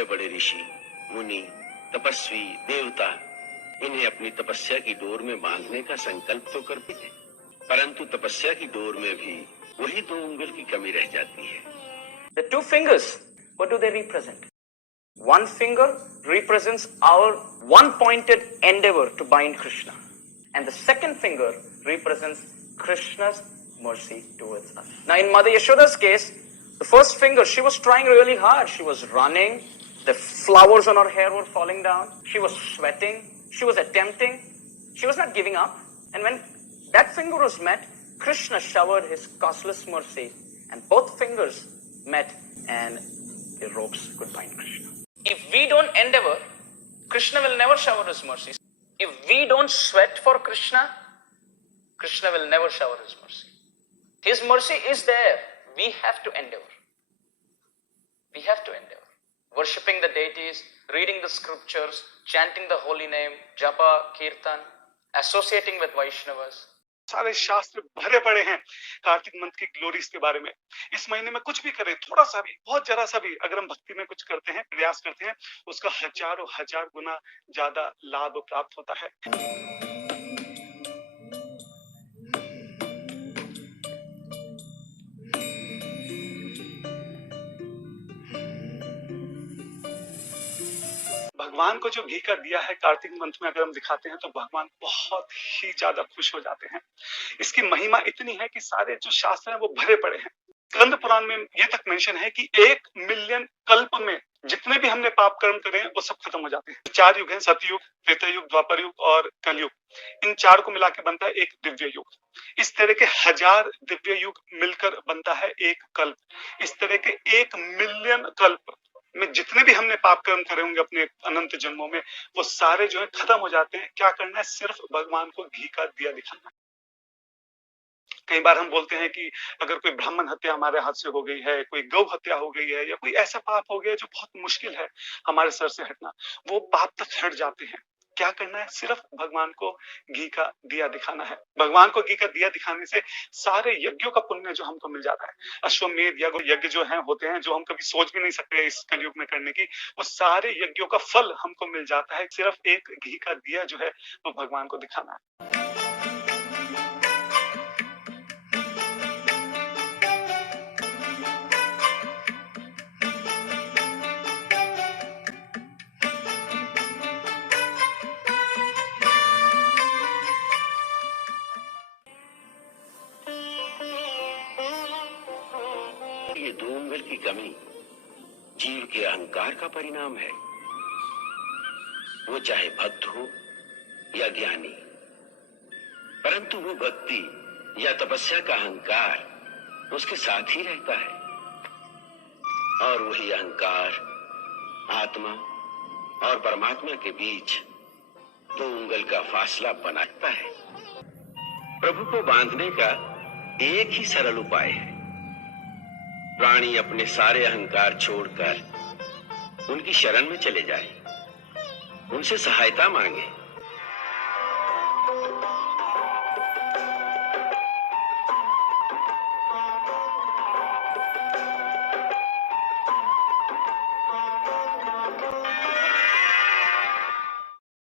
बड़े बड़े ऋषि, मुनि, तपस्वी, देवता इन्हें अपनी तपस्या की डोर में बांधने का संकल्प तो करते हैं, परंतु तपस्या की डोर में भी वही 2 उंगल की कमी रह जाती है। The 2 fingers, what do they represent? One finger represents our one-pointed endeavor to bind Krishna. And the second finger represents Krishna's mercy towards us. Now in Mother Yashoda's case, the first finger, she was trying really hard. She was running. The flowers on her hair were falling down. She was sweating. She was attempting. She was not giving up. And when that finger was met, Krishna showered his causeless mercy. And both fingers met and the ropes could bind Krishna. If we don't endeavor, Krishna will never shower his mercy. If we don't sweat for Krishna, Krishna will never shower his mercy. His mercy is there. We have to endeavor. We have to endeavor. Worshipping the deities, reading the scriptures, chanting the holy name, japa, kirtan, associating with Vaishnavas. सारे शास्त्र भरे पड़े हैं Kartik month की glories के बारे में। इस महीने में कुछ भी करें, थोड़ा सा भी, बहुत जरा सा भी अगर हम भक्ति में कुछ करते हैं, प्रयास करते हैं, उसका हजारों हजार गुना ज्यादा लाभ प्राप्त होता है। भगवान को जो घी का दिया है कार्तिक मंथ में अगर हम दिखाते हैं तो भगवान बहुत ही ज्यादा खुश हो जाते हैं। इसकी महिमा इतनी है कि सारे जो शास्त्र हैं वो भरे पड़े हैं। स्कंद पुराण में ये तक मेंशन है कि 1 मिलियन कल्प में जितने भी हमने पाप कर्म करे हैं वो सब खत्म हो जाते हैं। 4 युग हैं, सतयुग, त्रेता युग, द्वापर युग और कलयुग। इन 4 को मिला के बनता है एक दिव्य युग। इस तरह के 1000 दिव्य युग मिलकर बनता है एक कल्प। इस तरह के 1 मिलियन कल्प में जितने भी हमने पाप कर्म करे होंगे अपने अनंत जन्मों में, वो सारे जो है खत्म हो जाते हैं। क्या करना है? सिर्फ भगवान को घी का दिया दिखाना। कई बार हम बोलते हैं कि अगर कोई ब्राह्मण हत्या हमारे हाथ से हो गई है, कोई गौ हत्या हो गई है, या कोई ऐसा पाप हो गया जो बहुत मुश्किल है हमारे सर से हटना, वो पाप तक हट जाते हैं। क्या करना है? सिर्फ भगवान को घी का दिया दिखाना है। भगवान को घी का दिया दिखाने से सारे यज्ञों का पुण्य जो हमको मिल जाता है। अश्वमेध यज्ञ जो है होते हैं, जो हम कभी सोच भी नहीं सकते इस कलयुग में करने की, वो सारे यज्ञों का फल हमको मिल जाता है। सिर्फ एक घी का दिया जो है वो भगवान को दिखाना है। ये 2 उंगल की कमी जीव के अहंकार का परिणाम है। वो चाहे भक्त हो या ज्ञानी, परंतु वो भक्ति या तपस्या का अहंकार उसके साथ ही रहता है, और वही अहंकार आत्मा और परमात्मा के बीच 2 उंगल का फासला बनाता है। प्रभु को बांधने का एक ही सरल उपाय है। प्राणी अपने सारे अहंकार छोड़कर उनकी शरण में चले जाए, उनसे सहायता मांगे।